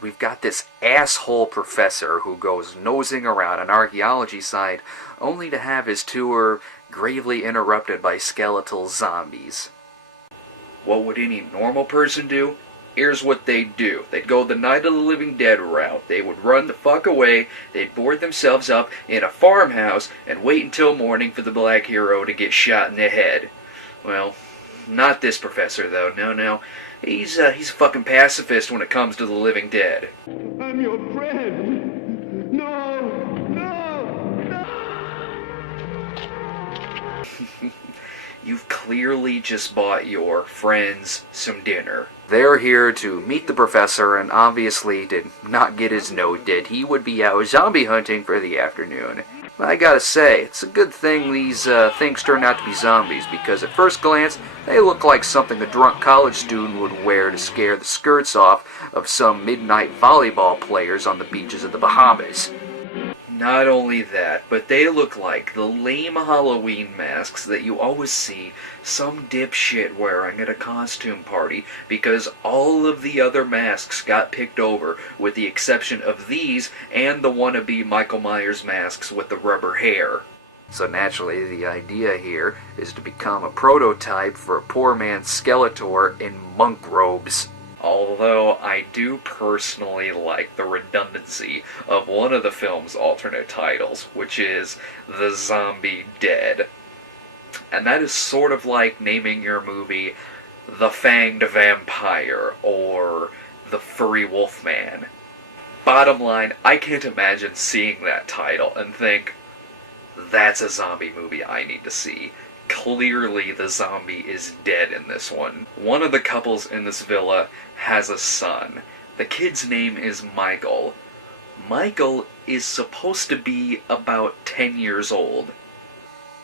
We've got this asshole professor who goes nosing around an archaeology site only to have his tour gravely interrupted by skeletal zombies. What would any normal person do? Here's what they'd do. They'd go the Night of the Living Dead route. They would run the fuck away, they'd board themselves up in a farmhouse, and wait until morning for the black hero to get shot in the head. Well, not this professor, though. No. He's a fucking pacifist when it comes to the living dead. I'm your friend. No. You've clearly just bought your friends some dinner. They're here to meet the professor and obviously did not get his note did. He would be out zombie hunting for the afternoon. I gotta say, it's a good thing these things turn out to be zombies, because at first glance, they look like something a drunk college student would wear to scare the skirts off of some midnight volleyball players on the beaches of the Bahamas. Not only that, but they look like the lame Halloween masks that you always see some dipshit wearing at a costume party, because all of the other masks got picked over, with the exception of these and the wannabe Michael Myers masks with the rubber hair. So naturally, the idea here is to become a prototype for a poor man's Skeletor in monk robes. Although I do personally like the redundancy of one of the film's alternate titles, which is The Zombie Dead. And that is sort of like naming your movie The Fanged Vampire or The Furry Wolfman. Bottom line, I can't imagine seeing that title and think, that's a zombie movie I need to see. Clearly the zombie is dead in this one. One of the couples in this villa has a son. The kid's name is Michael. Michael is supposed to be about 10 years old.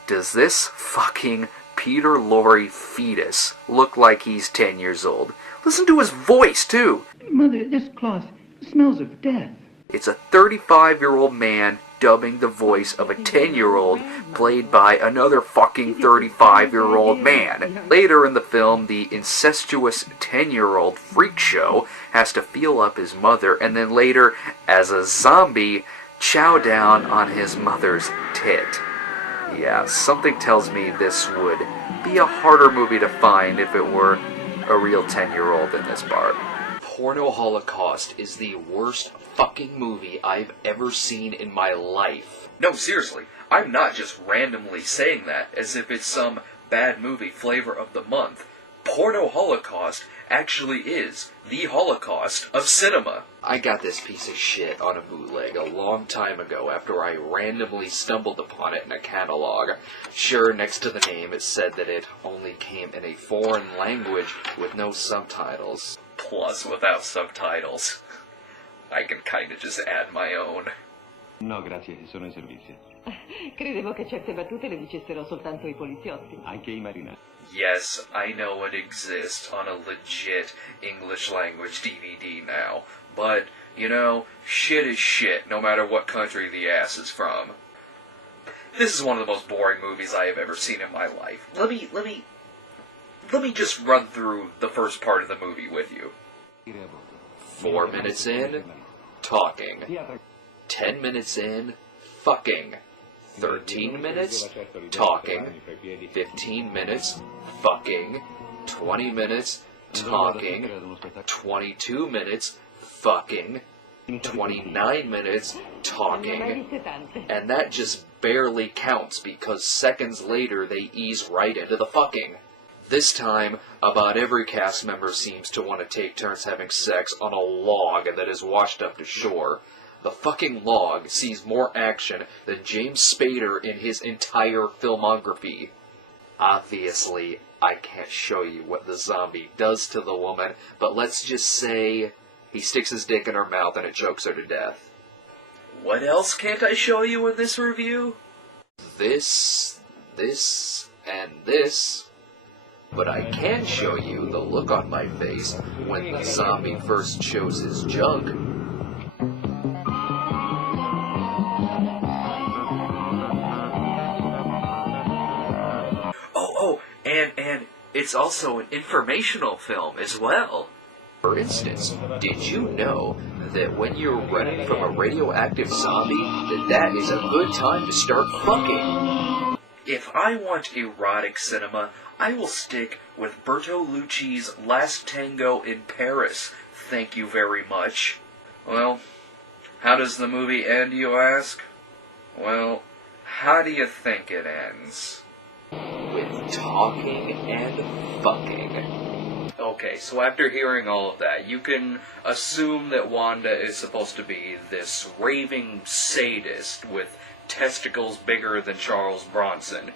Does this fucking Peter Lorre fetus look like he's 10 years old? Listen to his voice, too! Mother, this cloth smells of death. It's a 35-year-old man dubbing the voice of a 10-year-old played by another fucking 35-year-old man. Later in the film, the incestuous 10-year-old freak show has to feel up his mother, and then later, as a zombie, chow down on his mother's tit. Yeah, something tells me this would be a harder movie to find if it were a real 10-year-old in this part. Porno Holocaust is the worst fucking movie I've ever seen in my life. No, seriously, I'm not just randomly saying that as if it's some bad movie flavor of the month. Porno Holocaust actually is the Holocaust of cinema. I got this piece of shit on a bootleg a long time ago after I randomly stumbled upon it in a catalog. Sure, next to the name it said that it only came in a foreign language with no subtitles. Plus, without subtitles, I can kinda just add my own. No, grazie, sono in servizio. Credevo che certe battute le dicessero soltanto I poliziotti. Anche I marinai. Yes, I know it exists on a legit English language DVD now, but, you know, shit is shit, no matter what country the ass is from. This is one of the most boring movies I have ever seen in my life. Let me just run through the first part of the movie with you. 4 minutes in, talking. 10 minutes in, fucking. 13 minutes, talking. 15 minutes, fucking. 20 minutes, talking. 22 minutes, fucking. 29 minutes, talking. And that just barely counts because seconds later they ease right into the fucking. This time, about every cast member seems to want to take turns having sex on a log that is washed up to shore. The fucking log sees more action than James Spader in his entire filmography. Obviously, I can't show you what the zombie does to the woman, but let's just say he sticks his dick in her mouth and it chokes her to death. What else can't I show you in this review? This, and this. But I can show you the look on my face when the zombie first shows his junk. And it's also an informational film as well. For instance, did you know that when you're running from a radioactive zombie, that is a good time to start fucking. If I want erotic cinema, I will stick with Bertolucci's Last Tango in Paris. Thank you very much. Well, how does the movie end, you ask? Well, how do you think it ends? With talking and fucking. Okay, so after hearing all of that, you can assume that Wanda is supposed to be this raving sadist with testicles bigger than Charles Bronson.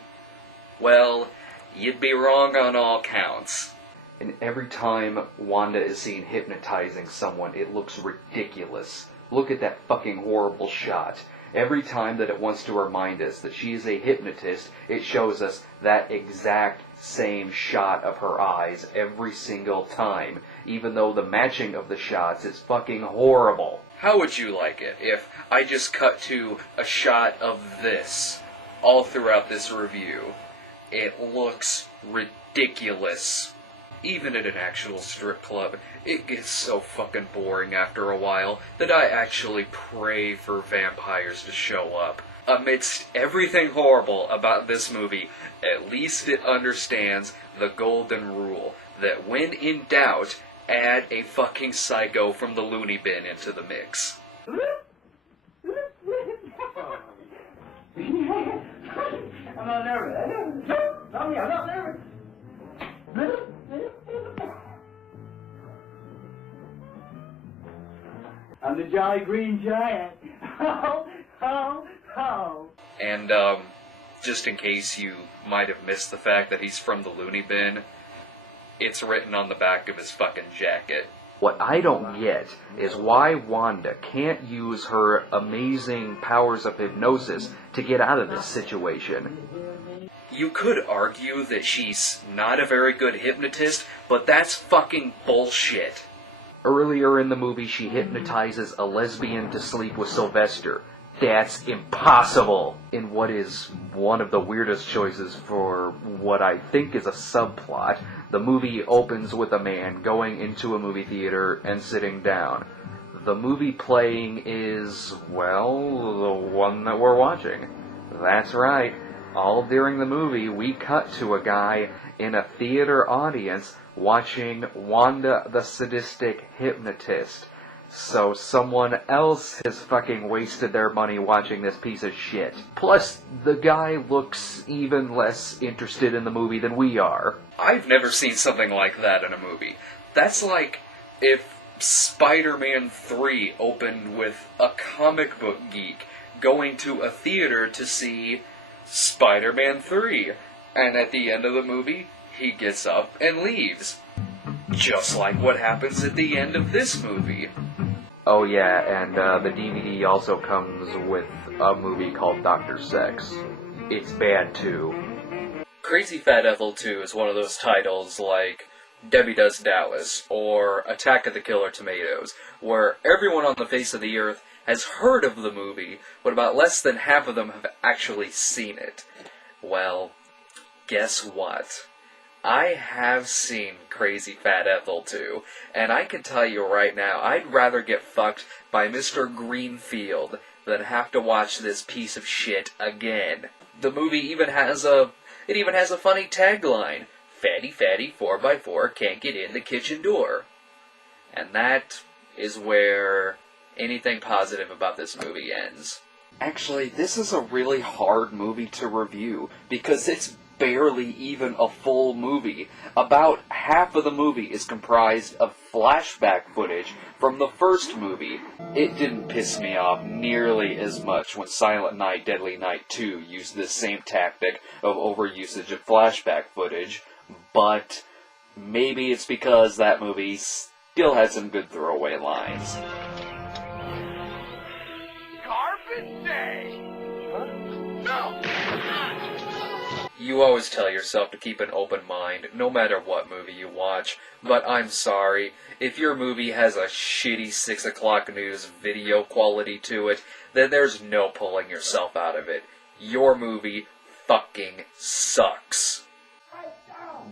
Well, you'd be wrong on all counts. And every time Wanda is seen hypnotizing someone, it looks ridiculous. Look at that fucking horrible shot. Every time that it wants to remind us that she is a hypnotist, it shows us that exact same shot of her eyes every single time, even though the matching of the shots is fucking horrible. How would you like it if I just cut to a shot of this all throughout this review? It looks ridiculous. Even at an actual strip club, it gets so fucking boring after a while that I actually pray for vampires to show up. Amidst everything horrible about this movie, at least it understands the golden rule that when in doubt, add a fucking psycho from the loony bin into the mix. I'm not nervous. No, I'm not nervous. I'm the Jolly Green Giant. Ho, ho, ho. And, just in case you might have missed the fact that he's from the loony bin, it's written on the back of his fucking jacket. What I don't get is why Wanda can't use her amazing powers of hypnosis to get out of this situation. You could argue that she's not a very good hypnotist, but that's fucking bullshit. Earlier in the movie, she hypnotizes a lesbian to sleep with Sylvester. That's impossible! In what is one of the weirdest choices for what I think is a subplot, the movie opens with a man going into a movie theater and sitting down. The movie playing is, well, the one that we're watching. That's right. All during the movie, we cut to a guy in a theater audience watching Wanda the Sadistic Hypnotist. So someone else has fucking wasted their money watching this piece of shit. Plus, the guy looks even less interested in the movie than we are. I've never seen something like that in a movie. That's like if Spider-Man 3 opened with a comic book geek going to a theater to see Spider-Man 3, and at the end of the movie, he gets up and leaves. Just like what happens at the end of this movie. Oh yeah, and the DVD also comes with a movie called Dr. Sex. It's bad too. Crazy Fat Ethel 2 is one of those titles like Debbie Does Dallas or Attack of the Killer Tomatoes, where everyone on the face of the earth has heard of the movie, but about less than half of them have actually seen it. Well, guess what? I have seen Crazy Fat Ethel 2, and I can tell you right now, I'd rather get fucked by Mr. Greenfield than have to watch this piece of shit again. The movie even has a funny tagline. Fatty Fatty 4x4 can't get in the kitchen door. And that is where anything positive about this movie ends. Actually, this is a really hard movie to review, because it's barely even a full movie. About half of the movie is comprised of flashback footage from the first movie. It didn't piss me off nearly as much when Silent Night, Deadly Night 2 used this same tactic of overusage of flashback footage, but maybe it's because that movie still had some good throwaway lines. Carpet Day! Huh? No! You always tell yourself to keep an open mind, no matter what movie you watch, but I'm sorry, if your movie has a shitty 6 o'clock news video quality to it, then there's no pulling yourself out of it. Your movie fucking sucks.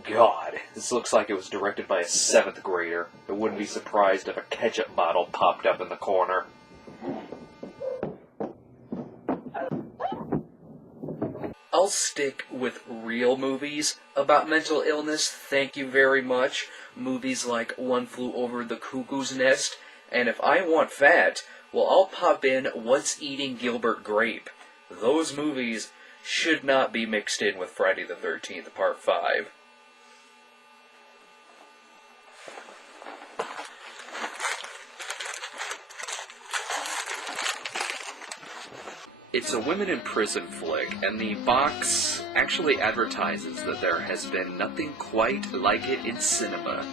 God, this looks like it was directed by a 7th grader. I wouldn't be surprised if a ketchup bottle popped up in the corner. I'll stick with real movies about mental illness, thank you very much. Movies like One Flew Over the Cuckoo's Nest, and if I want fat, well, I'll pop in What's Eating Gilbert Grape. Those movies should not be mixed in with Friday the 13th, Part 5. It's a women in prison flick, and the box actually advertises that there has been nothing quite like it in cinema.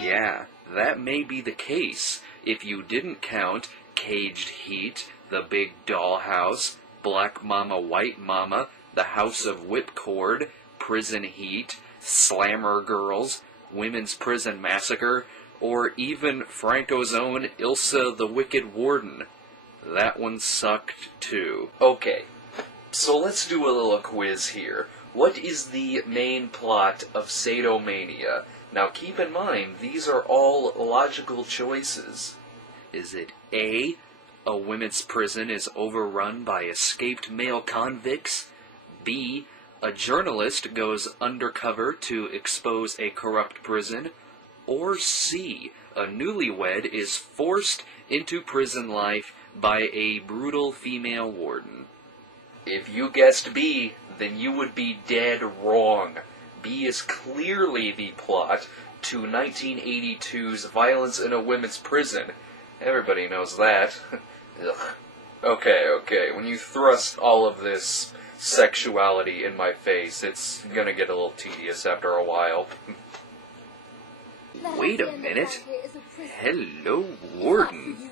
Yeah, that may be the case, if you didn't count Caged Heat, The Big Dollhouse, Black Mama, White Mama, The House of Whipcord, Prison Heat, Slammer Girls, Women's Prison Massacre, or even Franco's own Ilsa the Wicked Warden. That one sucked, too. Okay, so let's do a little quiz here. What is the main plot of Sadomania? Now keep in mind, these are all logical choices. Is it A, a women's prison is overrun by escaped male convicts? B, a journalist goes undercover to expose a corrupt prison? Or C, a newlywed is forced into prison life by a brutal female warden? If you guessed B, then you would be dead wrong. B is clearly the plot to 1982's Violence in a Women's Prison. Everybody knows that. Ugh. Okay, when you thrust all of this sexuality in my face, it's gonna get a little tedious after a while. Wait a minute. Hello, Warden.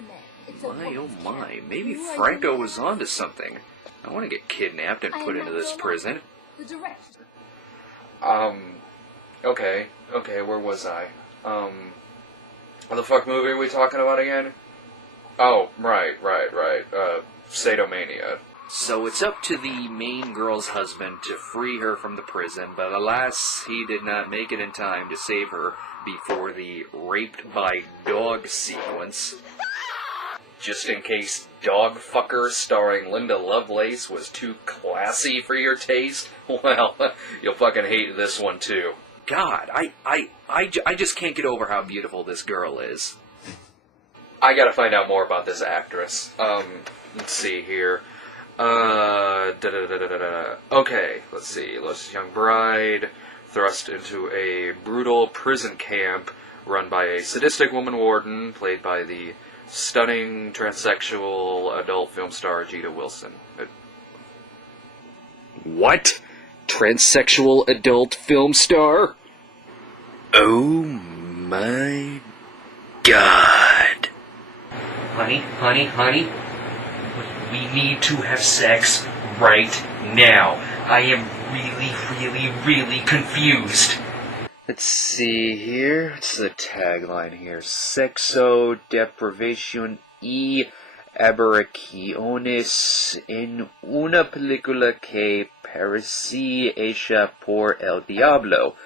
My, oh my, maybe Franco was onto something. I want to get kidnapped and put into this prison. Okay, where was I? What the fuck movie are we talking about again? Oh, right, Sadomania. So it's up to the main girl's husband to free her from the prison, but alas, he did not make it in time to save her before the raped by dog sequence. Just in case Dogfucker starring Linda Lovelace was too classy for your taste, well, you'll fucking hate this one too. God, I just can't get over how beautiful this girl is. I gotta find out more about this actress. Let's see here. Okay, let's see. Luscious young bride, thrust into a brutal prison camp run by a sadistic woman warden, played by the stunning transsexual adult film star Gita Wilson. What? Transsexual adult film star? Oh my God. Honey, we need to have sex right now. I am really confused. Let's see here. What's the tagline here? Sexo deprivation y aberraciones en una película que parecía hecha por el diablo.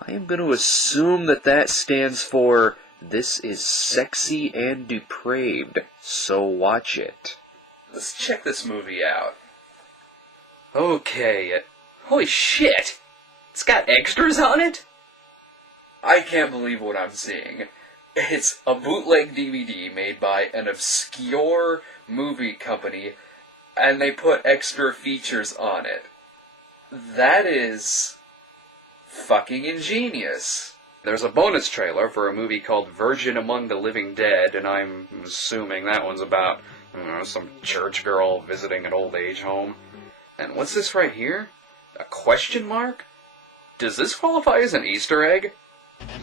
I am going to assume that stands for This is Sexy and Depraved, so watch it. Let's check this movie out. Okay, holy shit! It's got extras on it? I can't believe what I'm seeing. It's a bootleg DVD made by an obscure movie company, and they put extra features on it. That is fucking ingenious. There's a bonus trailer for a movie called Virgin Among the Living Dead, and I'm assuming that one's about, some church girl visiting an old age home. And what's this right here? A question mark? Does this qualify as an Easter egg?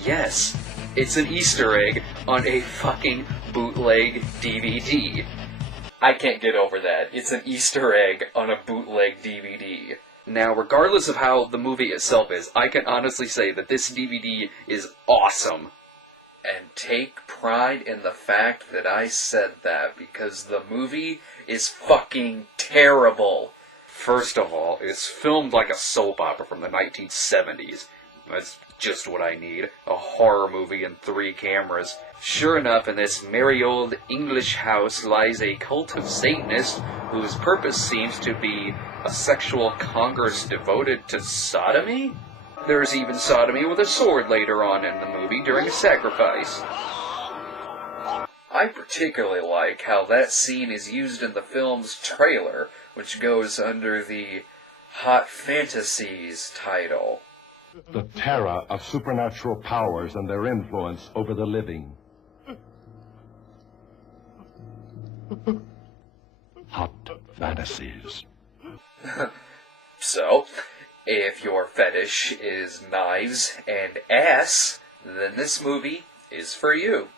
Yes, it's an Easter egg on a fucking bootleg DVD. I can't get over that. It's an Easter egg on a bootleg DVD. Now, regardless of how the movie itself is, I can honestly say that this DVD is awesome. And take pride in the fact that I said that, because the movie is fucking terrible. First of all, it's filmed like a soap opera from the 1970s. That's just what I need. A horror movie and 3 cameras. Sure enough, in this merry old English house lies a cult of Satanists whose purpose seems to be a sexual congress devoted to sodomy? There's even sodomy with a sword later on in the movie during a sacrifice. I particularly like how that scene is used in the film's trailer, which goes under the Hot Fantasies title. The terror of supernatural powers and their influence over the living. Hot fantasies. So, if your fetish is knives and ass, then this movie is for you.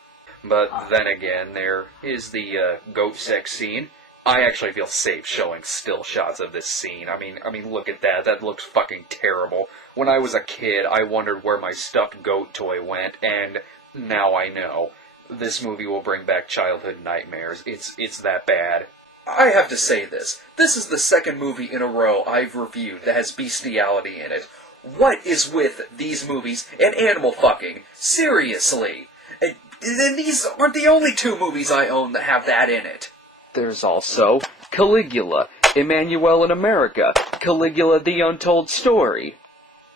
But then again, there is the goat sex scene. I actually feel safe showing still shots of this scene. I mean, look at that. That looks fucking terrible. When I was a kid, I wondered where my stuffed goat toy went, and now I know. This movie will bring back childhood nightmares. It's that bad. I have to say this. This is the second movie in a row I've reviewed that has bestiality in it. What is with these movies and animal fucking? Seriously. And these aren't the only 2 movies I own that have that in it. There's also Caligula, Emmanuel in America, Caligula the Untold Story.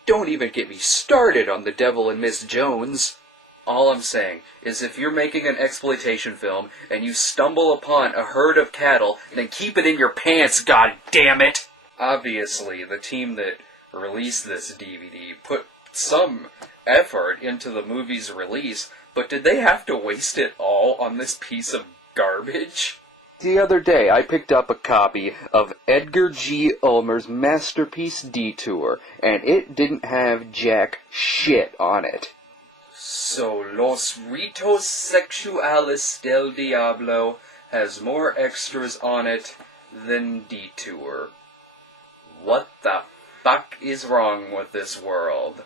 Don't even get me started on The Devil and Miss Jones. All I'm saying is if you're making an exploitation film and you stumble upon a herd of cattle, then keep it in your pants, god damn it! Obviously, the team that released this DVD put some effort into the movie's release, but did they have to waste it all on this piece of garbage? The other day, I picked up a copy of Edgar G. Ulmer's masterpiece Detour, and it didn't have jack shit on it. So, Los Ritos Sexuales del Diablo has more extras on it than Detour. What the fuck is wrong with this world?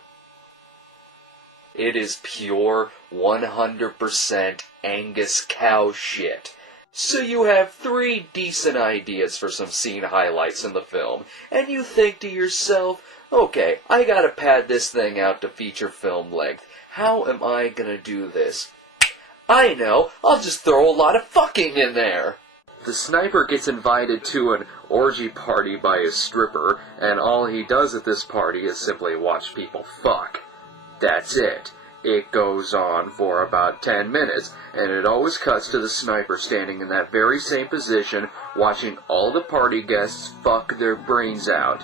It is pure 100% Angus cow shit. So you have 3 decent ideas for some scene highlights in the film, and you think to yourself, okay, I gotta pad this thing out to feature film length. How am I gonna do this? I know, I'll just throw a lot of fucking in there. The sniper gets invited to an orgy party by a stripper, and all he does at this party is simply watch people fuck. That's it. It goes on for about 10 minutes, and it always cuts to the sniper standing in that very same position, watching all the party guests fuck their brains out.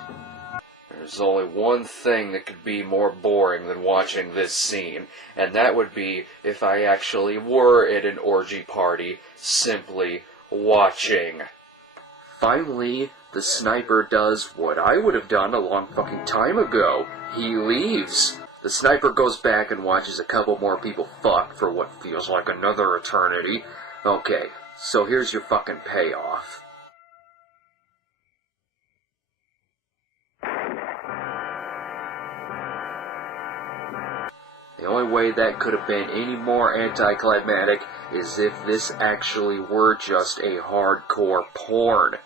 There's only one thing that could be more boring than watching this scene, and that would be if I actually were at an orgy party, simply watching. Finally, the sniper does what I would have done a long fucking time ago. He leaves. The sniper goes back and watches a couple more people fuck for what feels like another eternity. Okay, so here's your fucking payoff. The only way that could have been any more anticlimactic is if this actually were just a hardcore porn.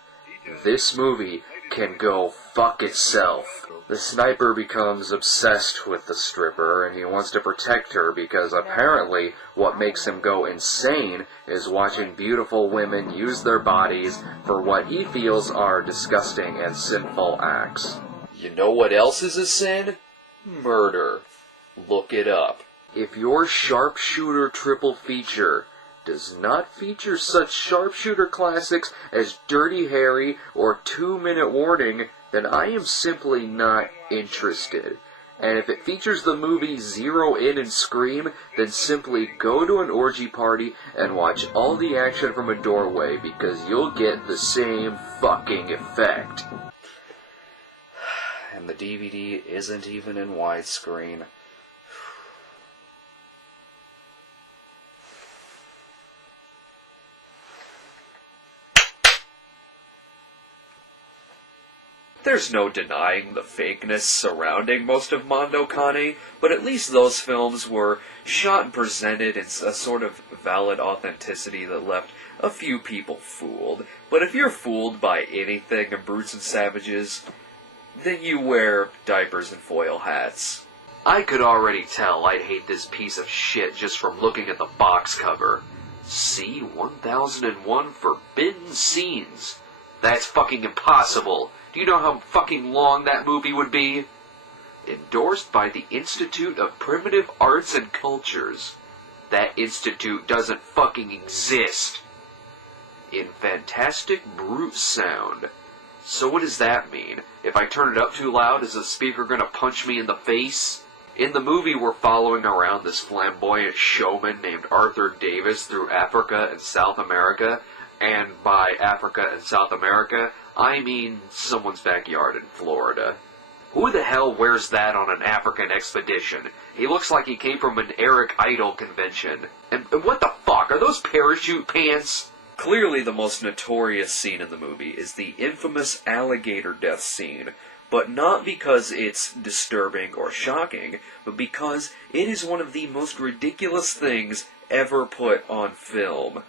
This movie can go fuck itself. The sniper becomes obsessed with the stripper, and he wants to protect her because apparently what makes him go insane is watching beautiful women use their bodies for what he feels are disgusting and sinful acts. You know what else is a sin? Murder. Look it up. If your sharpshooter triple feature does not feature such sharpshooter classics as Dirty Harry or 2 Minute Warning, then I am simply not interested. And if it features the movie Zero In and Scream, then simply go to an orgy party and watch all the action from a doorway, because you'll get the same fucking effect. And the DVD isn't even in widescreen. There's no denying the fakeness surrounding most of Mondo Cane, but at least those films were shot and presented in a sort of valid authenticity that left a few people fooled. But if you're fooled by anything in Brutes and Savages, then you wear diapers and foil hats. I could already tell I'd hate this piece of shit just from looking at the box cover. See 1001 Forbidden Scenes. That's fucking impossible. Do you know how fucking long that movie would be? Endorsed by the Institute of Primitive Arts and Cultures. That institute doesn't fucking exist. In fantastic brute sound. So what does that mean? If I turn it up too loud, is the speaker gonna punch me in the face? In the movie, we're following around this flamboyant showman named Arthur Davis through Africa and South America. And by Africa and South America, I mean someone's backyard in Florida. Who the hell wears that on an African expedition? He looks like he came from an Eric Idle convention. And what the fuck? Are those parachute pants? Clearly the most notorious scene in the movie is the infamous alligator death scene, but not because it's disturbing or shocking, but because it is one of the most ridiculous things ever put on film.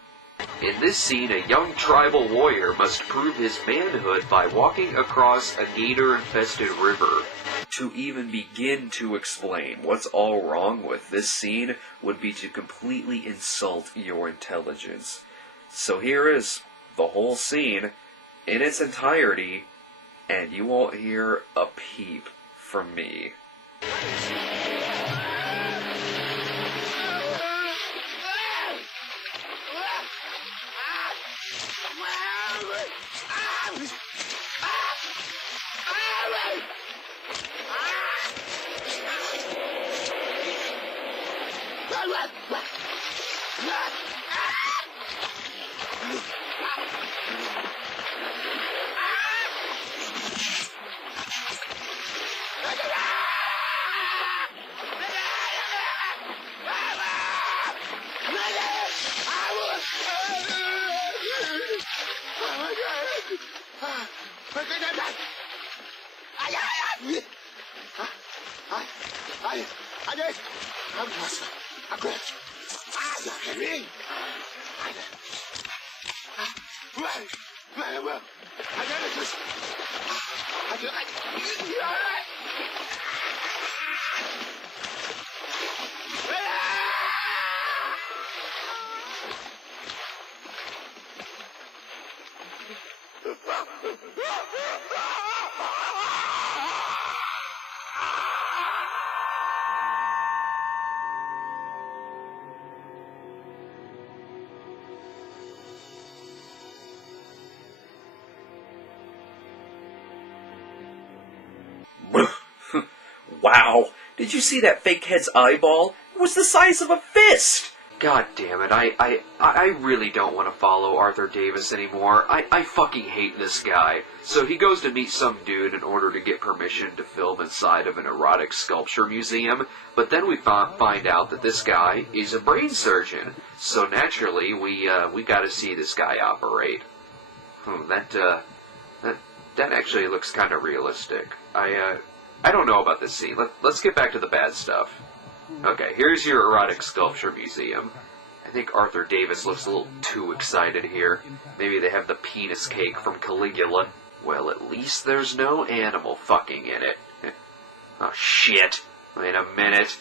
In this scene, a young tribal warrior must prove his manhood by walking across a gator-infested river. To even begin to explain what's all wrong with this scene would be to completely insult your intelligence. So here is the whole scene in its entirety, and you won't hear a peep from me. Wow, did you see that fake head's eyeball? It was the size of a fist! God damn it, I really don't want to follow Arthur Davis anymore. I fucking hate this guy. So he goes to meet some dude in order to get permission to film inside of an erotic sculpture museum, but then we find out that this guy is a brain surgeon. So naturally, we gotta see this guy operate. That actually looks kind of realistic. I don't know about this scene. Let's get back to the bad stuff. Okay, here's your erotic sculpture museum. I think Arthur Davis looks a little too excited here. Maybe they have the penis cake from Caligula. Well, at least there's no animal fucking in it. Oh, shit. Wait a minute.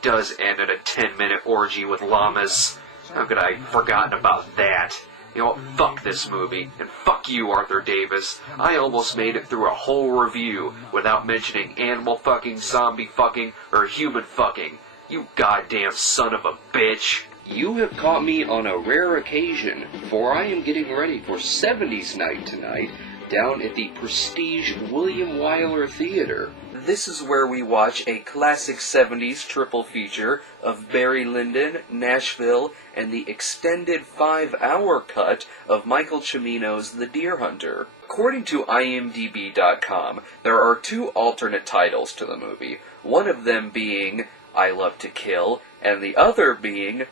Does end at a 10-minute orgy with llamas. How could I have forgotten about that? You know what, fuck this movie, and fuck you, Arthur Davis. I almost made it through a whole review without mentioning animal fucking, zombie fucking, or human fucking. You goddamn son of a bitch. You have caught me on a rare occasion, for I am getting ready for 70s night tonight, down at the prestige William Wyler Theater. This is where we watch a classic 70s triple feature of Barry Lyndon, Nashville, and the extended 5-hour cut of Michael Cimino's The Deer Hunter. According to IMDb.com, there are 2 alternate titles to the movie, one of them being I Love to Kill, and the other being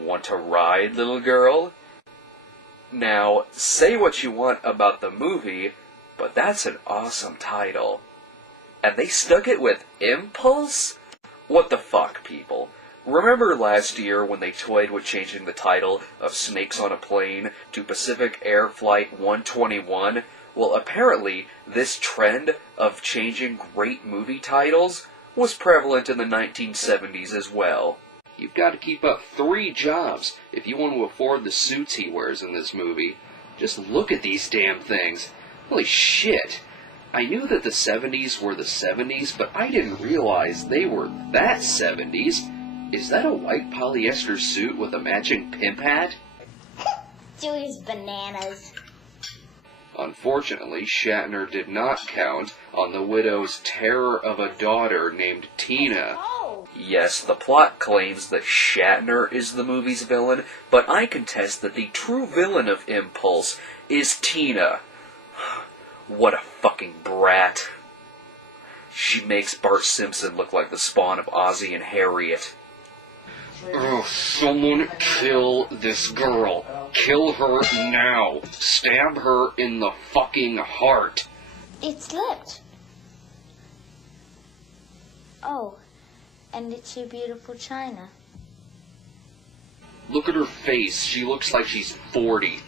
Want to Ride, Little Girl? Now, say what you want about the movie, but that's an awesome title. And they stuck it with Impulse? What the fuck, people? Remember last year when they toyed with changing the title of Snakes on a Plane to Pacific Air Flight 121? Well, apparently, this trend of changing great movie titles was prevalent in the 1970s as well. You've got to keep up 3 jobs if you want to afford the suits he wears in this movie. Just look at these damn things. Holy shit. I knew that the 70s were the 70s, but I didn't realize they were that 70s. Is that a white polyester suit with a matching pimp hat? Julie's bananas. Unfortunately, Shatner did not count on the widow's terror of a daughter named Tina. Oh. Yes, the plot claims that Shatner is the movie's villain, but I contest that the true villain of Impulse is Tina. What a fucking brat. She makes Bart Simpson look like the spawn of Ozzie and Harriet. Oh, someone kill this girl. Kill her now. Stab her in the fucking heart. It slipped. Oh, and it's your beautiful china. Look at her face. She looks like she's 40.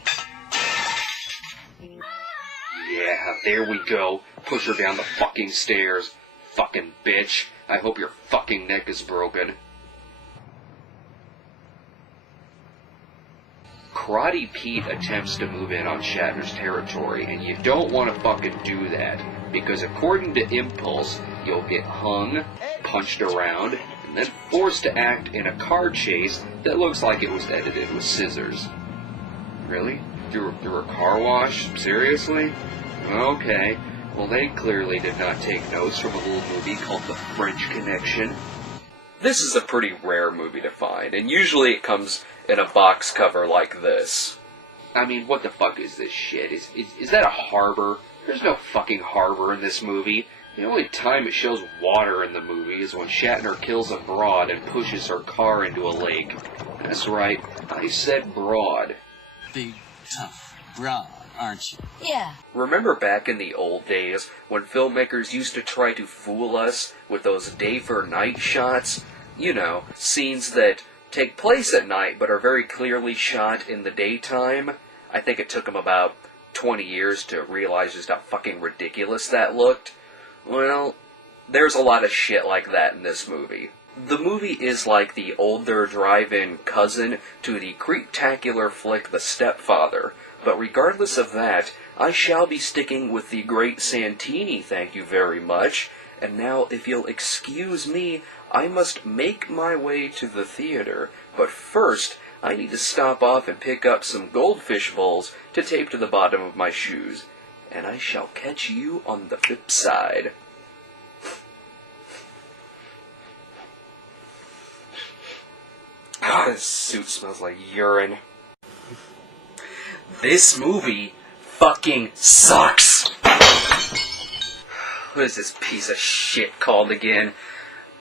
Yeah, there we go. Push her down the fucking stairs. Fucking bitch. I hope your fucking neck is broken. Karate Pete attempts to move in on Shatner's territory, and you don't want to fucking do that, because according to Impulse, you'll get hung, punched around, and then forced to act in a car chase that looks like it was edited with scissors. Really? Through a car wash? Seriously? Okay. Well, they clearly did not take notes from a little movie called The French Connection. This is a pretty rare movie to find, and usually it comes in a box cover like this. I mean, what the fuck is this shit? Is that a harbor? There's no fucking harbor in this movie. The only time it shows water in the movie is when Shatner kills a broad and pushes her car into a lake. That's right, I said broad. Big, tough, broad, aren't you? Yeah. Remember back in the old days when filmmakers used to try to fool us with those day for night shots? You know, scenes that take place at night but are very clearly shot in the daytime. I think it took them about 20 years to realize just how fucking ridiculous that looked. Well, there's a lot of shit like that in this movie. The movie is like the older drive-in cousin to the creeptacular flick The Stepfather, but regardless of that, I shall be sticking with the great Santini, thank you very much. And now, if you'll excuse me, I must make my way to the theater, but first, I need to stop off and pick up some goldfish bowls to tape to the bottom of my shoes. And I shall catch you on the flip side. Ah, this suit smells like urine. This movie fucking sucks! What is this piece of shit called again?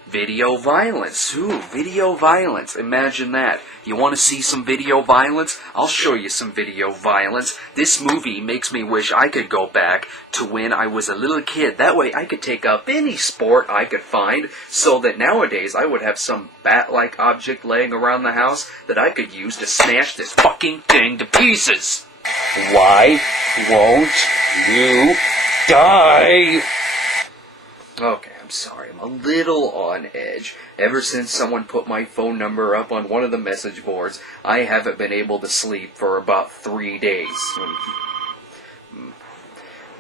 Video violence. Ooh, video violence. Imagine that. You want to see some video violence? I'll show you some video violence. This movie makes me wish I could go back to when I was a little kid. That way I could take up any sport I could find, so that nowadays I would have some bat-like object laying around the house that I could use to smash this fucking thing to pieces. Why won't you die? Okay, I'm sorry. I'm a little on edge. Ever since someone put my phone number up on one of the message boards, I haven't been able to sleep for about 3 days.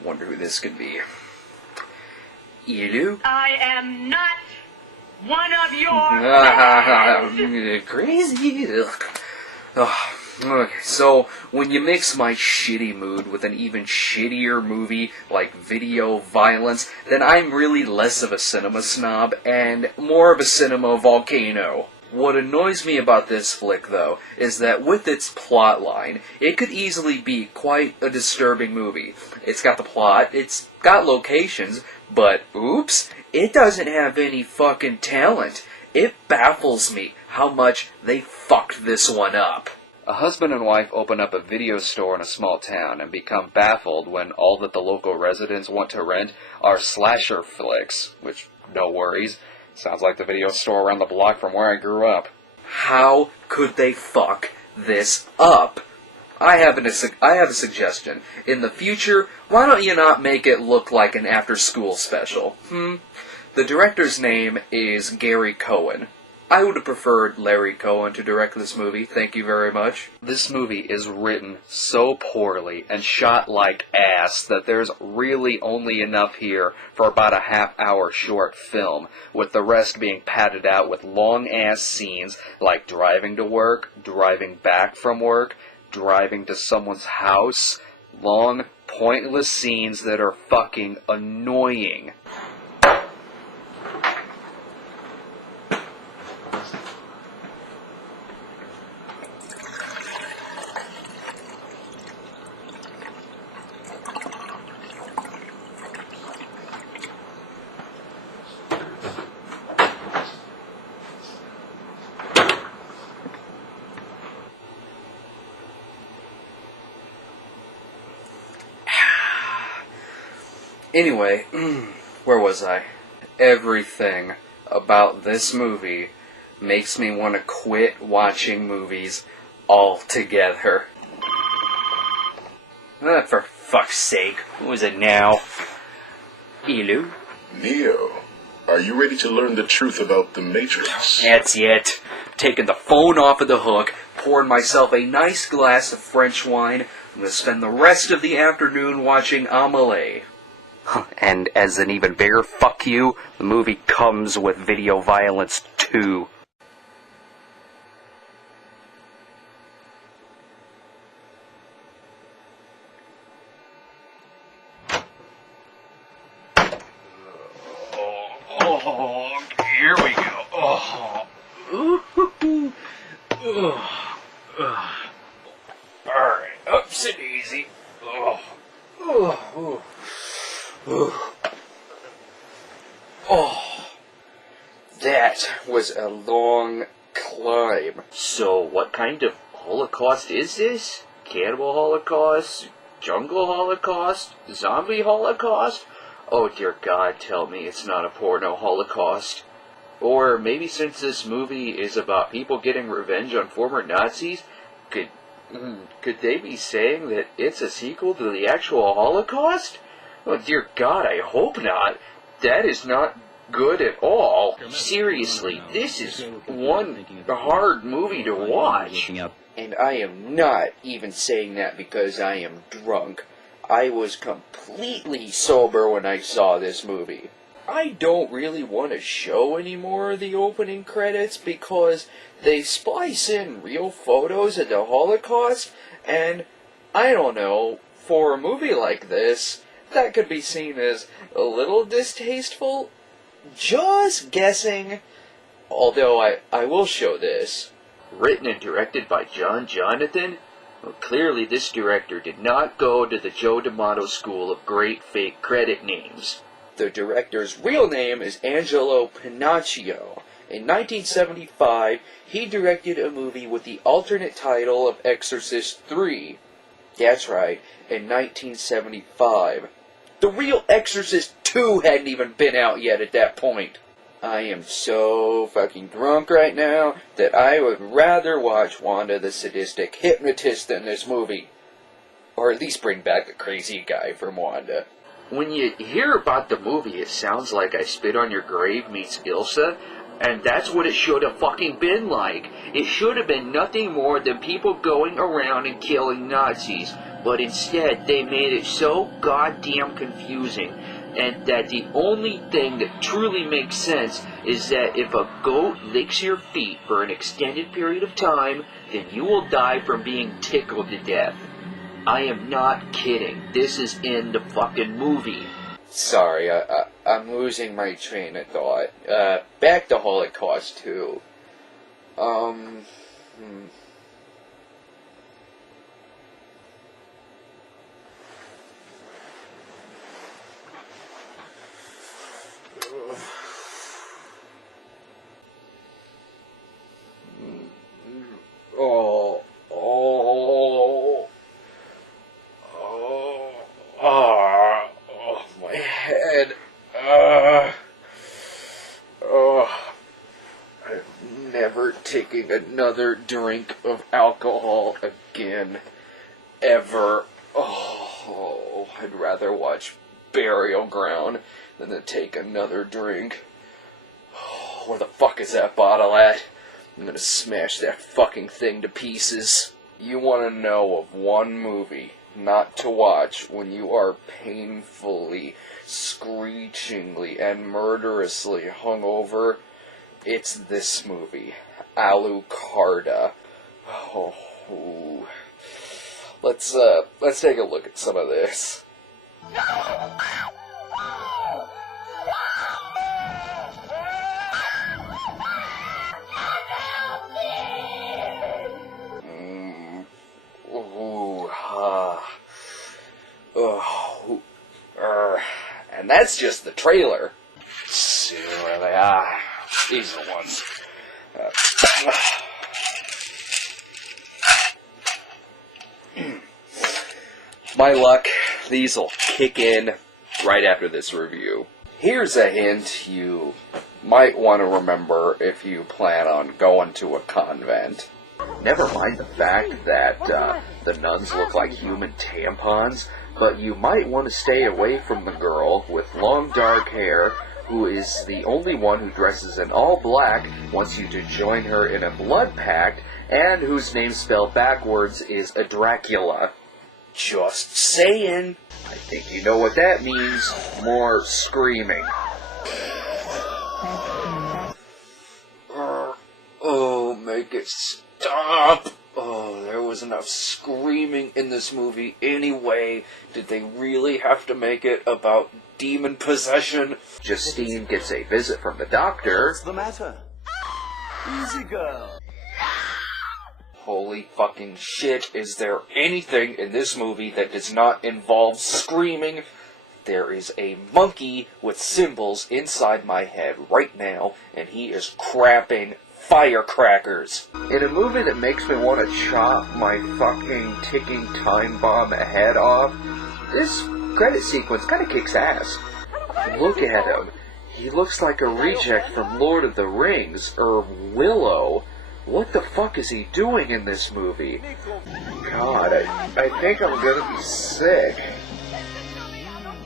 Wonder who this could be. Hello? I am not one of your Crazy. Ugh. Okay, so when you mix my shitty mood with an even shittier movie like Video Violence, then I'm really less of a cinema snob and more of a cinema volcano. What annoys me about this flick, though, is that with its plot line, it could easily be quite a disturbing movie. It's got the plot, it's got locations, but oops, it doesn't have any fucking talent. It baffles me how much they fucked this one up. A husband and wife open up a video store in a small town and become baffled when all that the local residents want to rent are slasher flicks, which, no worries, sounds like the video store around the block from where I grew up. How could they fuck this up? I have a suggestion. In the future, why don't you not make it look like an after-school special? The The director's name is Gary Cohen. I would have preferred Larry Cohen to direct this movie, thank you very much. This movie is written so poorly and shot like ass that there's really only enough here for about a half-hour short film, with the rest being padded out with long-ass scenes like driving to work, driving back from work, driving to someone's house, long, pointless scenes that are fucking annoying. Anyway, where was I? Everything about this movie makes me want to quit watching movies altogether. For fuck's sake, what was it now? Elu? Neo, are you ready to learn the truth about the Matrix? That's it. Taking the phone off of the hook, pouring myself a nice glass of French wine, I'm gonna spend the rest of the afternoon watching Amelie. And as an even bigger fuck you, the movie comes with video violence too. Oh, here we go. Oh. Alright, ups and easy. That was a long climb. So, what kind of Holocaust is this? Cannibal Holocaust? Jungle Holocaust? Zombie Holocaust? Oh dear God, tell me it's not a porno Holocaust. Or maybe since this movie is about people getting revenge on former Nazis, could they be saying that it's a sequel to the actual Holocaust? Oh dear God, I hope not. That is not good at all. Seriously, this is one hard movie to watch. And I am not even saying that because I am drunk. I was completely sober when I saw this movie. I don't really want to show any more of the opening credits because they splice in real photos of the Holocaust, and I don't know, for a movie like this, that could be seen as a little distasteful. Just guessing. Although I will show this. Written and directed by John Jonathan? Well, clearly this director did not go to the Joe D'Amato school of great fake credit names. The director's real name is Angelo Pinocchio. In 1975, he directed a movie with the alternate title of Exorcist 3. That's right, in 1975. The real Exorcist 2 hadn't even been out yet at that point. I am so fucking drunk right now that I would rather watch Wanda the Sadistic Hypnotist than this movie. Or at least bring back the crazy guy from Wanda. When you hear about the movie, it sounds like I Spit on Your Grave meets Ilsa, and that's what it should have fucking been like. It should have been nothing more than people going around and killing Nazis, but instead they made it so goddamn confusing, and that the only thing that truly makes sense is that if a goat licks your feet for an extended period of time, then you will die from being tickled to death. I am not kidding. This is in the fucking movie. Sorry, I'm losing my train of thought. Back to Holocaust 2. My head. I'm never taking another drink of alcohol again. Ever. Oh, I'd rather watch burial ground, and then take another drink. Where the fuck is that bottle at? I'm gonna smash that fucking thing to pieces. You wanna know of one movie not to watch when you are painfully, screechingly, and murderously hungover? It's this movie, Alucarda. Oh, let's take a look at some of this. And that's just the trailer. Let's see where they are. These are the ones. My luck, these'll kick in right after this review. Here's a hint you might want to remember if you plan on going to a convent. Never mind the fact that the nuns look like human tampons, but you might want to stay away from the girl with long dark hair who is the only one who dresses in all black, wants you to join her in a blood pact, and whose name spelled backwards is a Dracula. Just saying. I think you know what that means. More screaming. Oh, make it stop. Oh, there was enough screaming in this movie anyway. Did they really have to make it about demon possession? Justine gets a visit from the doctor. What's the matter? Easy, girl. Holy fucking shit, is there anything in this movie that does not involve screaming? There is a monkey with symbols inside my head right now, and he is crapping firecrackers. In a movie that makes me want to chop my fucking ticking time bomb head off, this credit sequence kind of kicks ass. Look at him. He looks like a reject from Lord of the Rings, or Willow. What the fuck is he doing in this movie? God, I think I'm gonna be sick.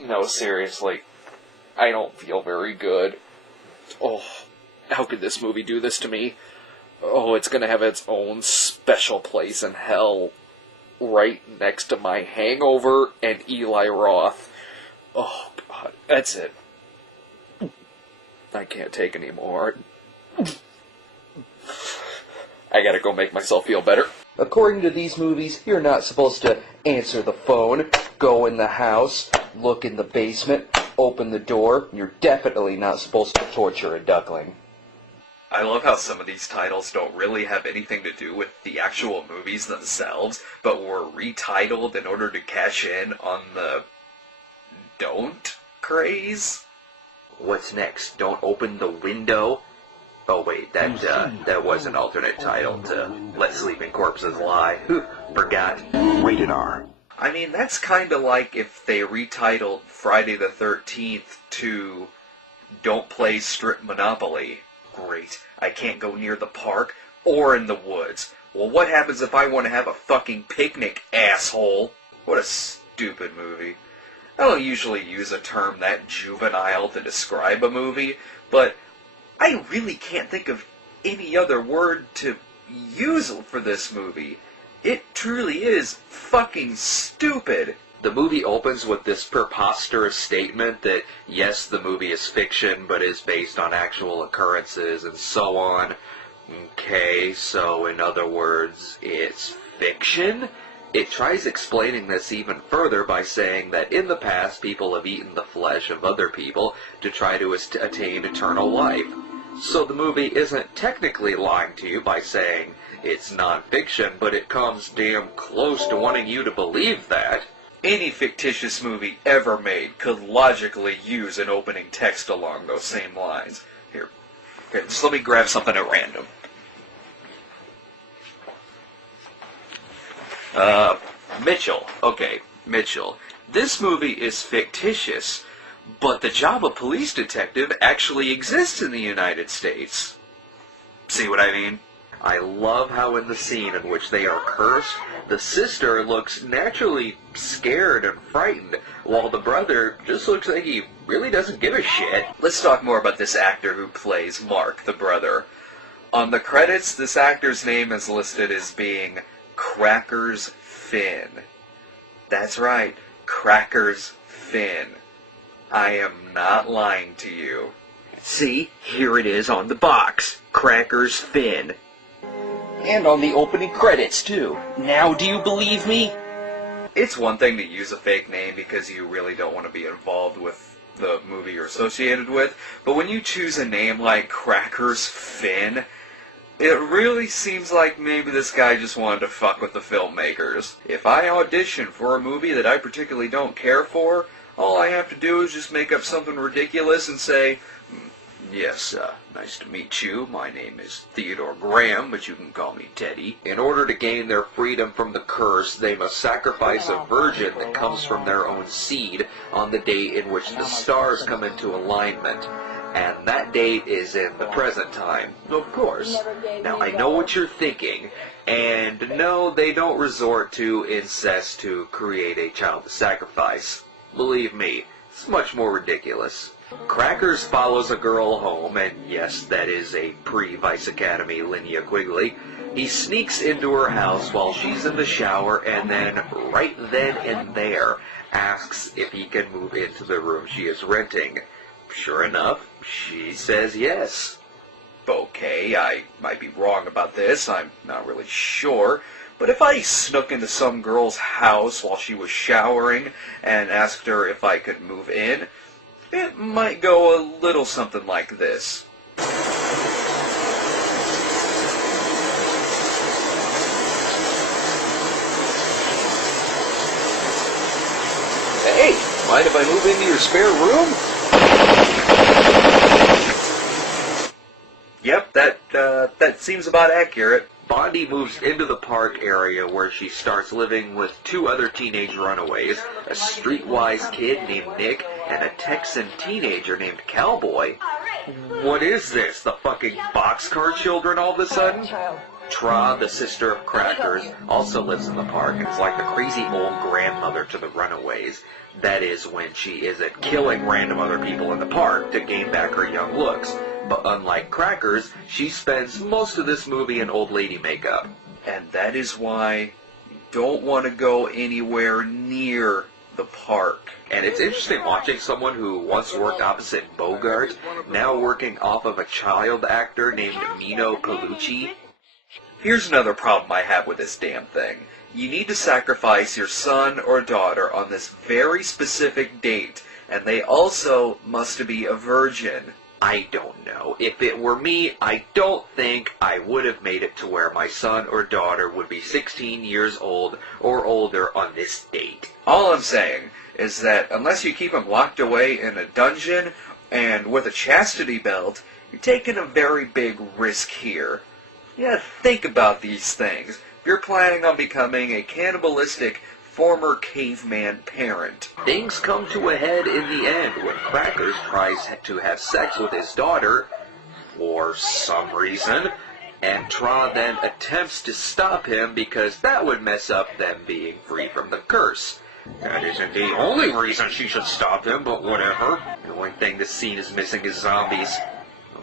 No, seriously. I don't feel very good. Oh, how could this movie do this to me? Oh, it's gonna have its own special place in hell. Right next to my Hangover and Eli Roth. Oh, God, that's it. I can't take any more. I gotta go make myself feel better. According to these movies, you're not supposed to answer the phone, go in the house, look in the basement, open the door. You're definitely not supposed to torture a duckling. I love how some of these titles don't really have anything to do with the actual movies themselves, but were retitled in order to cash in on the don't craze. What's next? Don't open the window? Oh wait, that was an alternate title to Let Sleeping Corpses Lie. Forgot. Rated R. I mean, that's kind of like if they retitled Friday the 13th to Don't Play Strip Monopoly. Great. I can't go near the park or in the woods. Well, what happens if I want to have a fucking picnic, asshole? What a stupid movie. I don't usually use a term that juvenile to describe a movie, but I really can't think of any other word to use for this movie. It truly is fucking stupid. The movie opens with this preposterous statement that, yes, the movie is fiction, but is based on actual occurrences and so on. Okay, so in other words, it's fiction? It tries explaining this even further by saying that in the past people have eaten the flesh of other people to try to attain eternal life. So the movie isn't technically lying to you by saying it's non-fiction, but it comes damn close to wanting you to believe that. Any fictitious movie ever made could logically use an opening text along those same lines. Here, okay, just let me grab something at random. Mitchell. Okay, Mitchell. This movie is fictitious, but the job of police detective actually exists in the United States. See what I mean? I love how in the scene in which they are cursed, the sister looks naturally scared and frightened, while the brother just looks like he really doesn't give a shit. Let's talk more about this actor who plays Mark, the brother. On the credits, this actor's name is listed as being Crackers Finn. That's right, Crackers Finn. I am not lying to you. See, here it is on the box. Crackers Finn. And on the opening credits, too. Now do you believe me? It's one thing to use a fake name because you really don't want to be involved with the movie you're associated with, but when you choose a name like Crackers Finn, it really seems like maybe this guy just wanted to fuck with the filmmakers. If I audition for a movie that I particularly don't care for, all I have to do is just make up something ridiculous and say, yes, nice to meet you. My name is Theodore Graham, but you can call me Teddy. In order to gain their freedom from the curse, they must sacrifice a virgin that comes from their own seed on the day in which the stars come into alignment. And that date is in the present time, of course. Now, I know what you're thinking, and no, they don't resort to incest to create a child to sacrifice. Believe me, it's much more ridiculous. Crackers follows a girl home, and yes, that is a pre-Vice Academy Linnea Quigley. He sneaks into her house while she's in the shower, and then, right then and there, asks if he can move into the room she is renting. Sure enough, she says yes. Okay, I might be wrong about this, I'm not really sure, but if I snuck into some girl's house while she was showering and asked her if I could move in, it might go a little something like this. Hey, mind if I move into your spare room? Yep, that seems about accurate. Bondi moves into the park area where she starts living with two other teenage runaways, a streetwise kid named Nick and a Texan teenager named Cowboy. What is this, the fucking boxcar children all of a sudden? Tra, the sister of Crackers, also lives in the park and is like the crazy old grandmother to the runaways. That is, when she isn't killing random other people in the park to gain back her young looks. But unlike Crackers, she spends most of this movie in old lady makeup. And that is why you don't want to go anywhere near the park. And it's interesting watching someone who once worked opposite Bogart, now working off of a child actor named Mino Pellucci. Here's another problem I have with this damn thing. You need to sacrifice your son or daughter on this very specific date, and they also must be a virgin. I don't know. If it were me, I don't think I would have made it to where my son or daughter would be 16 years old or older on this date. All I'm saying is that unless you keep them locked away in a dungeon and with a chastity belt, you're taking a very big risk here. You gotta think about these things. If you're planning on becoming a cannibalistic former caveman parent. Things come to a head in the end when Crackers tries to have sex with his daughter, for some reason, and Tra then attempts to stop him because that would mess up them being free from the curse. That isn't the only reason she should stop him, but whatever. The only thing this scene is missing is zombies.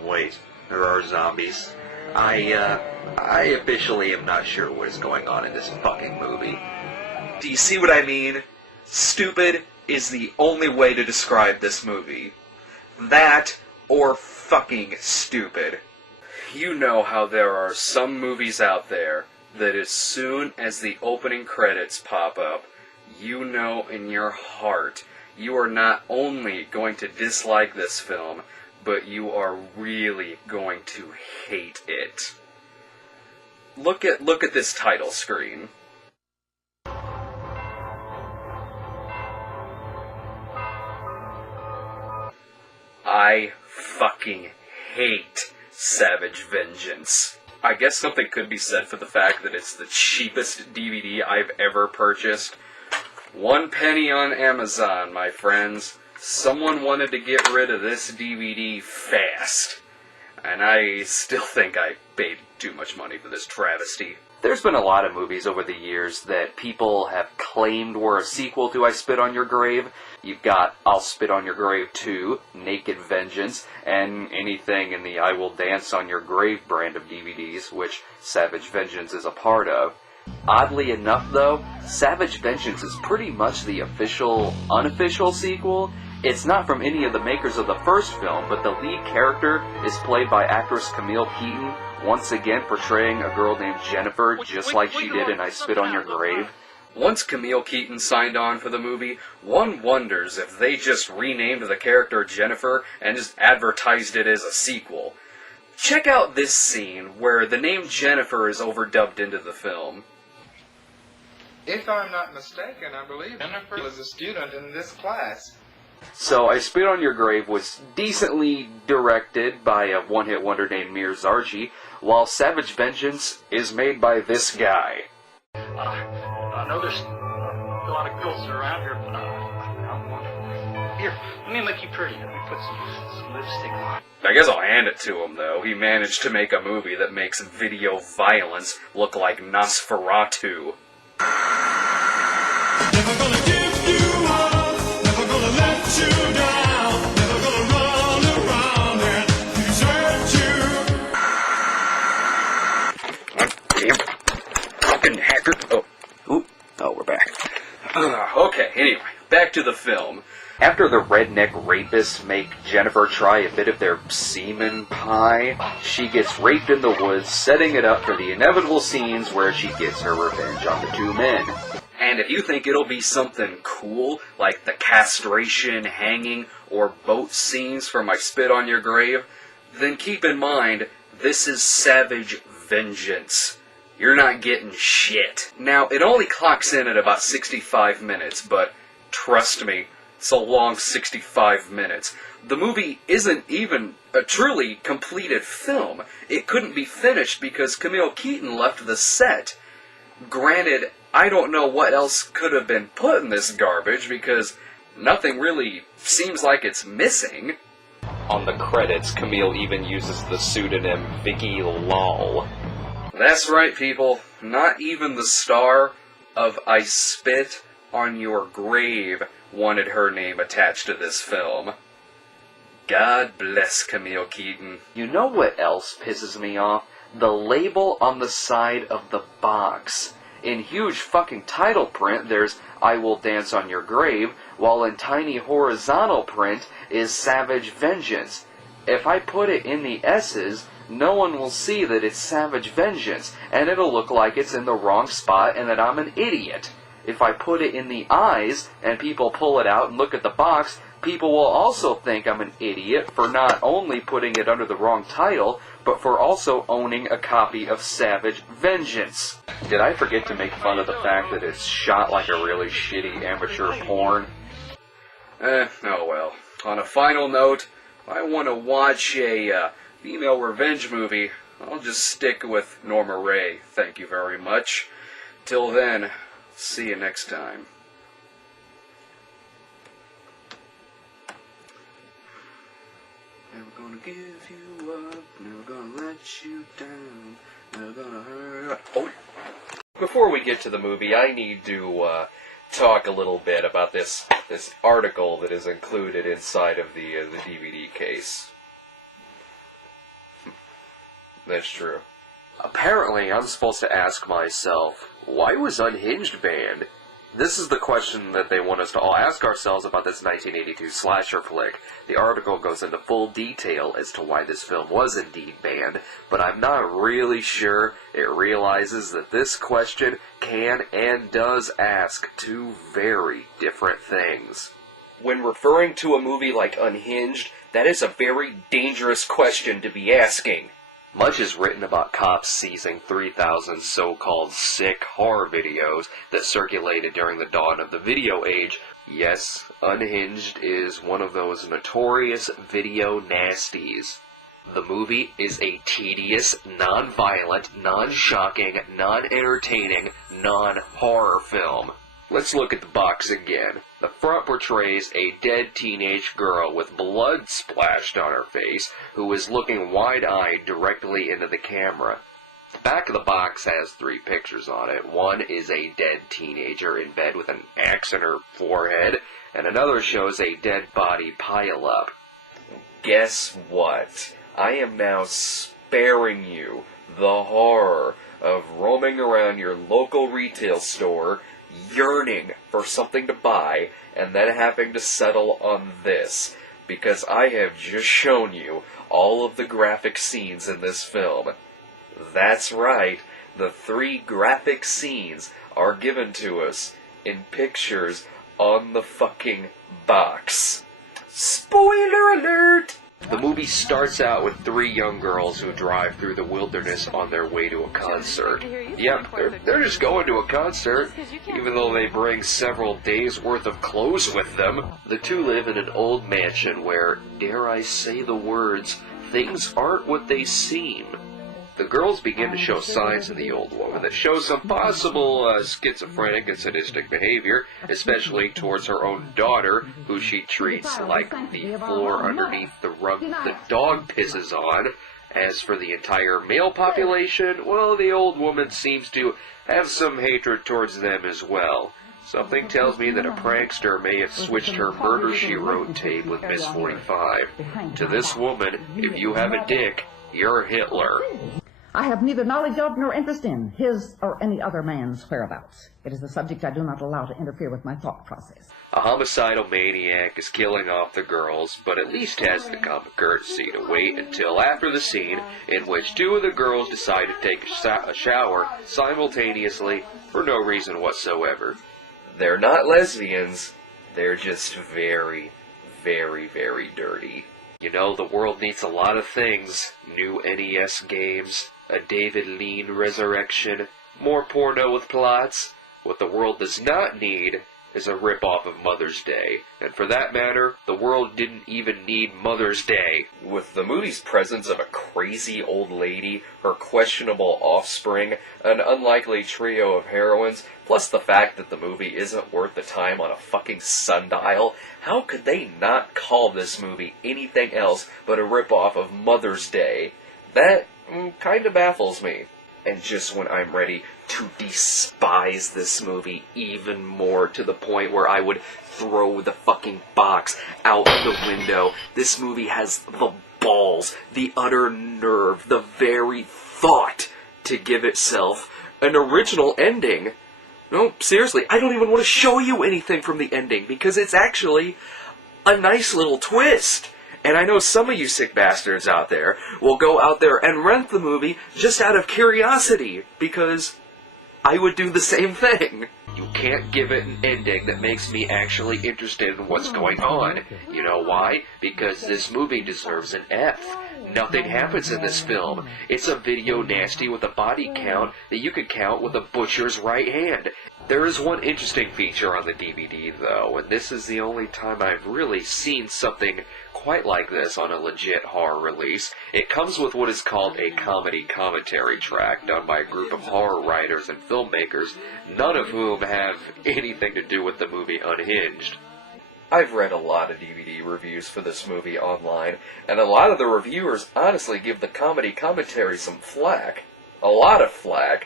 Wait, there are zombies. I officially am not sure what is going on in this fucking movie. Do you see what I mean? Stupid is the only way to describe this movie. That or fucking stupid. You know how there are some movies out there that as soon as the opening credits pop up, you know in your heart you are not only going to dislike this film, but you are really going to hate it. Look at this title screen. I fucking hate Savage Vengeance. I guess something could be said for the fact that it's the cheapest DVD I've ever purchased. 1 penny on Amazon, my friends. Someone wanted to get rid of this DVD fast. And I still think I paid too much money for this travesty. There's been a lot of movies over the years that people have claimed were a sequel to I Spit on Your Grave. You've got I'll Spit on Your Grave 2, Naked Vengeance, and anything in the I Will Dance on Your Grave brand of DVDs, which Savage Vengeance is a part of. Oddly enough, though, Savage Vengeance is pretty much the official, unofficial sequel. It's not from any of the makers of the first film, but the lead character is played by actress Camille Keaton, once again portraying a girl named Jennifer, just like she did in I Spit on Your Grave. Once Camille Keaton signed on for the movie, one wonders if they just renamed the character Jennifer and just advertised it as a sequel. Check out this scene where the name Jennifer is overdubbed into the film. If I'm not mistaken, I believe Jennifer was a student in this class. So, I Spit on Your Grave was decently directed by a one-hit wonder named Mir Zarchi, while Savage Vengeance is made by this guy. I know there's a lot of girls around here, but I'm one. Here, let me make you pretty. Let me put some lipstick on. I guess I'll hand it to him, though. He managed to make a movie that makes video violence look like Nosferatu. Never gonna give you up, never gonna let you down, never gonna run around and desert you. Damn. Fucking hacker. Oh, we're back. Okay, anyway, back to the film. After the redneck rapists make Jennifer try a bit of their semen pie, she gets raped in the woods, setting it up for the inevitable scenes where she gets her revenge on the two men. And if you think it'll be something cool, like the castration, hanging, or boat scenes from I Spit on Your Grave, then keep in mind, this is Savage Vengeance. You're not getting shit. Now, it only clocks in at about 65 minutes, but trust me, it's a long 65 minutes. The movie isn't even a truly completed film. It couldn't be finished because Camille Keaton left the set. Granted, I don't know what else could have been put in this garbage because nothing really seems like it's missing. On the credits, Camille even uses the pseudonym Vicky Lal. That's right, people. Not even the star of I Spit on Your Grave wanted her name attached to this film. God bless Camille Keaton. You know what else pisses me off? The label on the side of the box. In huge fucking title print, there's I Will Dance on Your Grave, while in tiny horizontal print is Savage Vengeance. If I put it in the S's, no one will see that it's Savage Vengeance, and it'll look like it's in the wrong spot and that I'm an idiot. If I put it in the I's, and people pull it out and look at the box, people will also think I'm an idiot for not only putting it under the wrong title, but for also owning a copy of Savage Vengeance. Did I forget to make fun of the fact that it's shot like a really shitty amateur porn? Oh well. On a final note, if I want to watch a female revenge movie, I'll just stick with Norma Ray. Thank you very much. Till then, see you next time. Never gonna give you up, never gonna let you down, never gonna hurt. Oh, before we get to the movie, I need to talk a little bit about this article that is included inside of the DVD case. That's true. Apparently, I'm supposed to ask myself, why was Unhinged banned? This is the question that they want us to all ask ourselves about this 1982 slasher flick. The article goes into full detail as to why this film was indeed banned, but I'm not really sure it realizes that this question can and does ask two very different things. When referring to a movie like Unhinged, that is a very dangerous question to be asking. Much is written about cops seizing 3,000 so-called sick horror videos that circulated during the dawn of the video age. Yes, Unhinged is one of those notorious video nasties. The movie is a tedious, non-violent, non-shocking, non-entertaining, non-horror film. Let's look at the box again. The front portrays a dead teenage girl with blood splashed on her face who is looking wide-eyed directly into the camera. The back of the box has 3 pictures on it. One is a dead teenager in bed with an axe in her forehead, and another shows a dead body pile-up. Guess what? I am now sparing you the horror of roaming around your local retail store, yearning for something to buy, and then having to settle on this, because I have just shown you all of the graphic scenes in this film. That's right, the 3 graphic scenes are given to us in pictures on the fucking box. Spoiler alert! The movie starts out with 3 young girls who drive through the wilderness on their way to a concert. Yep, they're just going to a concert, even though they bring several days' worth of clothes with them. The 2 live in an old mansion where, dare I say the words, things aren't what they seem. The girls begin to show signs in the old woman that show some possible schizophrenic and sadistic behavior, especially towards her own daughter, who she treats like the floor underneath the rug that the dog pisses on. As for the entire male population, well, the old woman seems to have some hatred towards them as well. Something tells me that a prankster may have switched her Murder, She Wrote tape with Miss 45. To this woman, if you have a dick, you're Hitler. I have neither knowledge of nor interest in his or any other man's whereabouts. It is a subject I do not allow to interfere with my thought process. A homicidal maniac is killing off the girls, but at least has the common courtesy to wait until after the scene in which 2 of the girls decide to take a shower simultaneously for no reason whatsoever. They're not lesbians, they're just very, very, very dirty. You know, the world needs a lot of things. New NES games, a David Lean resurrection, more porno with plots. What the world does not need is a rip-off of Mother's Day. And for that matter, the world didn't even need Mother's Day. With the movie's presence of a crazy old lady, her questionable offspring, an unlikely trio of heroines, plus the fact that the movie isn't worth the time on a fucking sundial, how could they not call this movie anything else but a rip-off of Mother's Day? That kind of baffles me. And just when I'm ready to despise this movie even more, to the point where I would throw the fucking box out the window, this movie has the balls, the utter nerve, the very thought to give itself an original ending. No, seriously, I don't even want to show you anything from the ending, because it's actually a nice little twist. And I know some of you sick bastards out there will go out there and rent the movie just out of curiosity, because I would do the same thing. You can't give it an ending that makes me actually interested in what's going on. You know why? Because this movie deserves an F. Nothing happens in this film. It's a video nasty with a body count that you could count with a butcher's right hand. There is one interesting feature on the DVD, though, and this is the only time I've really seen something quite like this on a legit horror release. It comes with what is called a comedy commentary track done by a group of horror writers and filmmakers, none of whom have anything to do with the movie Unhinged. I've read a lot of DVD reviews for this movie online, and a lot of the reviewers honestly give the comedy commentary some flack. A lot of flack.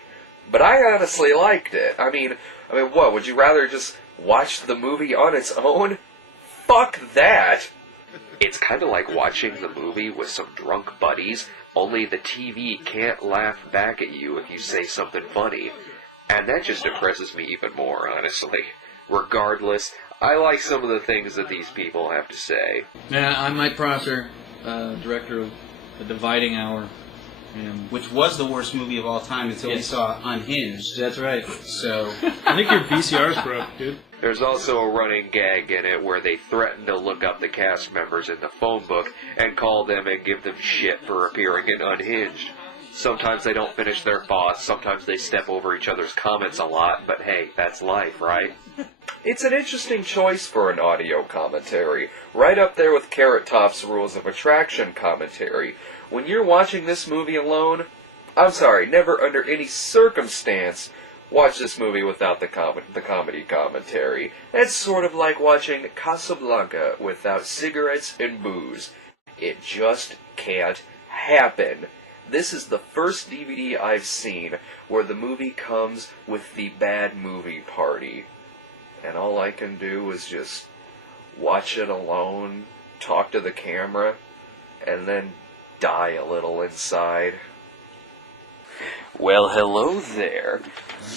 But I honestly liked it. I mean, what, would you rather just watch the movie on its own? Fuck that! It's kind of like watching the movie with some drunk buddies, only the TV can't laugh back at you if you say something funny. And that just impresses me even more, honestly. Regardless, I like some of the things that these people have to say. Yeah, I'm Mike Prosser, director of The Dividing Hour, which was the worst movie of all time until we saw Unhinged. That's right. So I think your VCR's broke, dude. There's also a running gag in it where they threaten to look up the cast members in the phone book and call them and give them shit for appearing in Unhinged. Sometimes they don't finish their thoughts, sometimes they step over each other's comments a lot, but hey, that's life, right? It's an interesting choice for an audio commentary, right up there with Carrot Top's Rules of Attraction commentary. When you're watching this movie alone, I'm sorry, never under any circumstance watch this movie without the comedy commentary. It's sort of like watching Casablanca without cigarettes and booze. It just can't happen. This is the first DVD I've seen where the movie comes with the bad movie party. And all I can do is just watch it alone, talk to the camera, and then die a little inside. Well, hello there.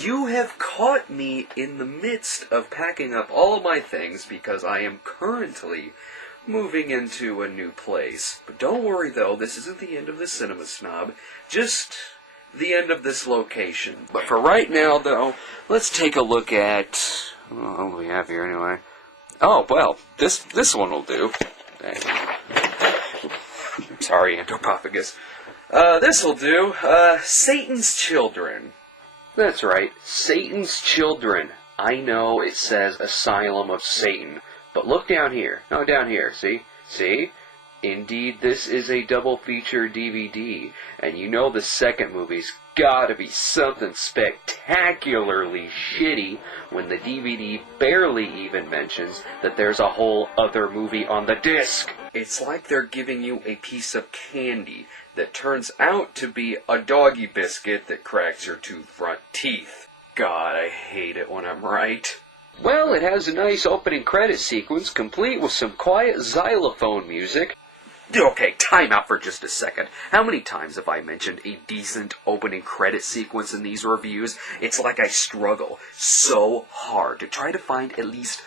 You have caught me in the midst of packing up all of my things because I am currently moving into a new place. But don't worry though, this isn't the end of the Cinema Snob, just the end of this location. But for right now though, let's take a look at... what do we have here anyway? Oh, well, this one will do. Sorry, Anthropophagus. This'll do. Satan's Children. That's right, Satan's Children. I know it says Asylum of Satan, but look down here. No, down here, see? See? Indeed, this is a double feature DVD, and you know the second movie's gotta be something spectacularly shitty when the DVD barely even mentions that there's a whole other movie on the disc. It's like they're giving you a piece of candy that turns out to be a doggy biscuit that cracks your two front teeth. God, I hate it when I'm right. Well, it has a nice opening credit sequence complete with some quiet xylophone music. Okay, time out for just a second. How many times have I mentioned a decent opening credit sequence in these reviews? It's like I struggle so hard to try to find at least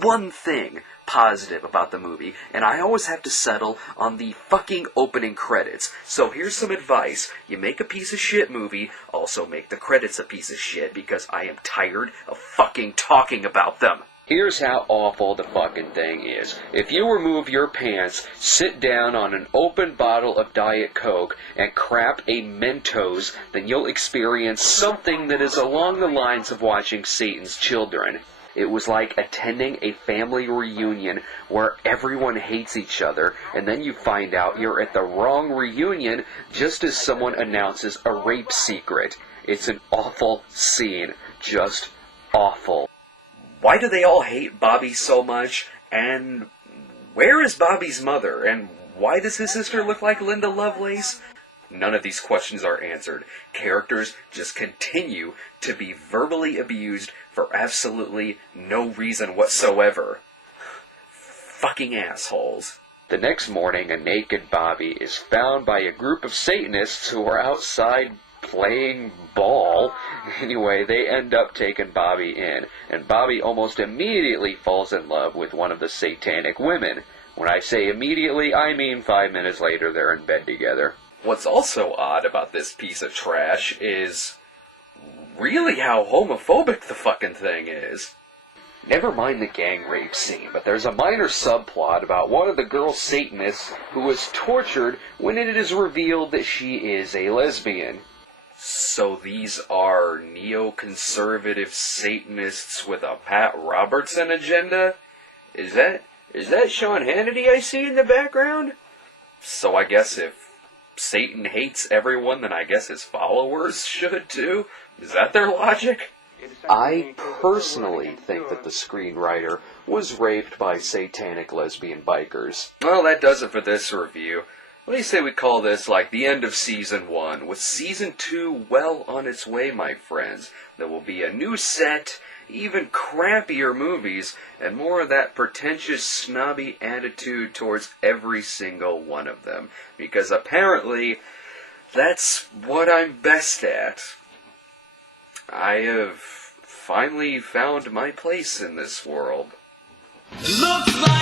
one thing positive about the movie, and I always have to settle on the fucking opening credits. So here's some advice. You make a piece of shit movie, also make the credits a piece of shit, because I am tired of fucking talking about them. Here's how awful the fucking thing is. If you remove your pants, sit down on an open bottle of Diet Coke, and crap a Mentos, then you'll experience something that is along the lines of watching Satan's Children. It was like attending a family reunion where everyone hates each other, and then you find out you're at the wrong reunion just as someone announces a rape secret. It's an awful scene. Just awful. Why do they all hate Bobby so much? And where is Bobby's mother? And why does his sister look like Linda Lovelace? None of these questions are answered. Characters just continue to be verbally abused for absolutely no reason whatsoever. Fucking assholes. The next morning, a naked Bobby is found by a group of Satanists who are outside playing ball. Anyway, they end up taking Bobby in, and Bobby almost immediately falls in love with one of the satanic women. When I say immediately, I mean 5 minutes later they're in bed together. What's also odd about this piece of trash is really how homophobic the fucking thing is. Never mind the gang rape scene, but there's a minor subplot about one of the girl Satanists who was tortured when it is revealed that she is a lesbian. So these are neoconservative Satanists with a Pat Robertson agenda? Is that Sean Hannity I see in the background? So I guess if Satan hates everyone, then I guess his followers should too? Is that their logic? I personally think that the screenwriter was raped by satanic lesbian bikers. Well, that does it for this review. What do you say we call this like the end of Season 1, with Season 2 well on its way, my friends. There will be a new set, even crappier movies, and more of that pretentious, snobby attitude towards every single one of them. Because apparently, that's what I'm best at. I have finally found my place in this world. Looks like